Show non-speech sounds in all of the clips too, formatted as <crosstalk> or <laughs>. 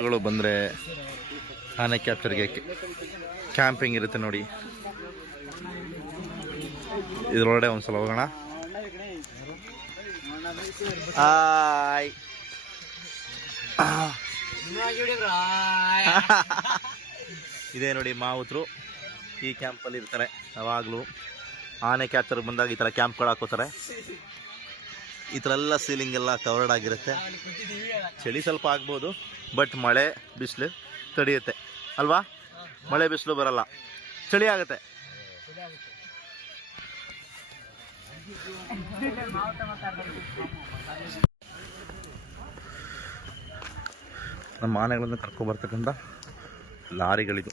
ಗಳು ಬಂದರೆ ಆನೆ ಕ್ಯಾಪ್ಚರ್ಗೆ ಕ್ಯಾಂಪಿಂಗ್ ಇರುತ್ತೆ ನೋಡಿ. ಇದರೊಳಗಡೆ ಒಂದ್ಸಲ ಹೋಗೋಣ. ಹಾಯ್. <laughs> ಇದೇ ನೋಡಿ ಮಾವುತರು ಈ ಕ್ಯಾಂಪಲ್ಲಿ ಇರ್ತಾರೆ. ಯಾವಾಗಲೂ ಆನೆ ಕ್ಯಾಪ್ಚರ್ಗೆ ಬಂದಾಗ ಈ ಥರ ಕ್ಯಾಂಪ್ಗಳು ಹಾಕೋತಾರೆ. ಈ ಥರ ಎಲ್ಲ ಸೀಲಿಂಗ್ ಎಲ್ಲ ಕವರ್ಡ್ ಆಗಿರುತ್ತೆ. ಚಳಿ ಸ್ವಲ್ಪ ಆಗ್ಬೋದು ಬಟ್ ಮಳೆ ಬಿಸಿಲು ತಡೆಯುತ್ತೆ. ಅಲ್ವಾ? ಮಳೆ ಬಿಸಿಲು ಬರಲ್ಲ. ಚಳಿ ಆಗುತ್ತೆ. ನಮ್ಮ ಆನೆಗಳನ್ನು ಕರ್ಕೊಬರ್ತಕ್ಕಂಥ ಲಾರಿಗಳಿದು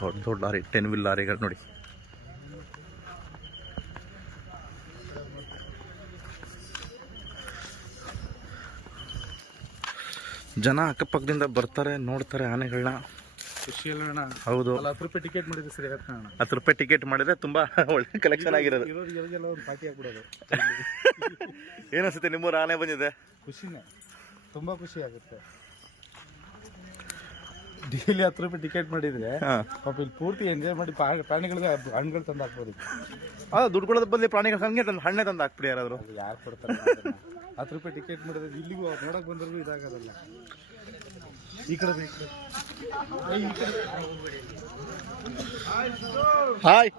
ದೊಡ್ಡ ದೊಡ್ಡ ಲಾರಿ ಟೆನ್ ವಿಲ್ ಲಾರಿಗಳು ನೋಡಿ. ಜನ ಅಕ್ಕಪಕ್ಕದಿಂದ ಬರ್ತಾರೆ ನೋಡ್ತಾರೆ ಆನೆಗಳನ್ನ ಖುಷಿ ಅಲ್ಲ ಹೌದು ಹತ್ತು ರೂಪಾಯಿ ಟಿಕೆಟ್ ಮಾಡಿದ್ರೆ ಸರಿ ಹತ್ತು ರೂಪಾಯಿ ಟಿಕೆಟ್ ಮಾಡಿದ್ರೆ ತುಂಬಾ ಒಳ್ಳೆ ಕಲೆಕ್ಷನ್ ಆಗಿರೋದು. ಪಾರ್ಟಿ ಹಾಕ್ಬಿಡೋದು <laughs> ಏನನ್ಸುತ್ತೆ ನಿಮ್ಮೂರು ಆನೆ ಬಂದಿದೆ? ಖುಷಿನೇ. ತುಂಬಾ ಖುಷಿ ಆಗುತ್ತೆ. ಡೈಲಿ ಹತ್ತು ರೂಪಾಯಿ ಟಿಕೆಟ್ ಮಾಡಿದ್ರೆ ಪಾಪ ಇಲ್ಲಿ ಪೂರ್ತಿ ಎಂಜಾಯ್ ಮಾಡಿ ಪ್ರಾಣಿಗಳಿಗೆ ಹಣ್ಣುಗಳು ತಂದು ಹಾಕ್ಬೋದು ಆ ದುಡ್ಡು ಕೊಡೋದು ಬಂದು ಪ್ರಾಣಿಗಳು ಹಂಗೆ ತಂದು ಹಣ್ಣೆ ತಂದು ಹಾಕ್ಬಿಡಿ ಯಾರಾದ್ರು. ಅದು ಯಾರು ಕೊಡ್ತಾರೆ? ಹತ್ತು ರೂಪಾಯಿ ಟಿಕೆಟ್ ಮಾಡಿದ್ರೆ ಇಲ್ಲಿಗೂ ಅವ್ರು ನೋಡಕ್ ಬಂದ್ರಿಗೂ ಇದಾಗೋದಲ್ಲ. ಈ ಕಡೆ ಬೇಕು. ಹಾಯ್